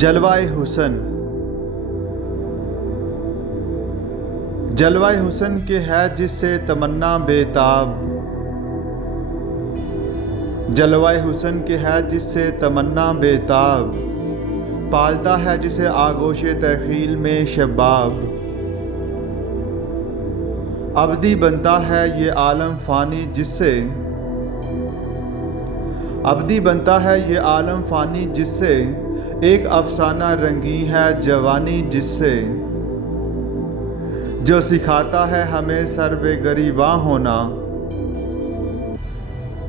جلوائے حسن جلوائے حسن کے ہے جس سے تمنا بے تاب، جلوائے حسن کے ہے جس سے تمنا بے تاب، پالتا ہے جسے آغوش تخیل میں شباب۔ ابدی بنتا ہے یہ عالم فانی جس سے، ابدی بنتا ہے یہ عالم فانی جس سے، ایک افسانہ رنگی ہے جوانی جس سے، جو سکھاتا ہے ہمیں سرب گریباں ہونا،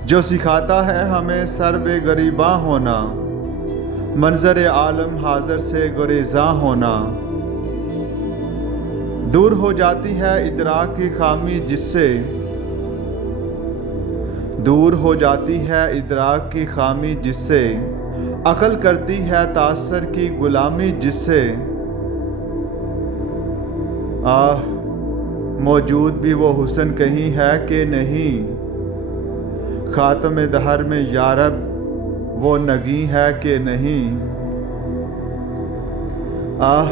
جو سکھاتا ہے ہمیں سرب گریباں ہونا، منظر عالم حاضر سے گریزاں ہونا۔ دور ہو جاتی ہے ادراک کی خامی جس سے، دور ہو جاتی ہے ادراک کی خامی جس سے، عقل کرتی ہے تاثر کی غلامی جس سے۔ موجود بھی وہ حسن کہیں ہے کہ نہیں، خاتم دہر میں یارب وہ نگیں ہے کہ نہیں۔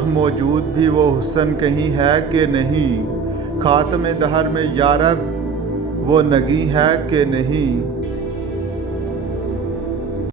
موجود بھی وہ حسن کہیں ہے کہ نہیں، خاتم دہر میں یارب وہ نگیں ہے کہ نہیں۔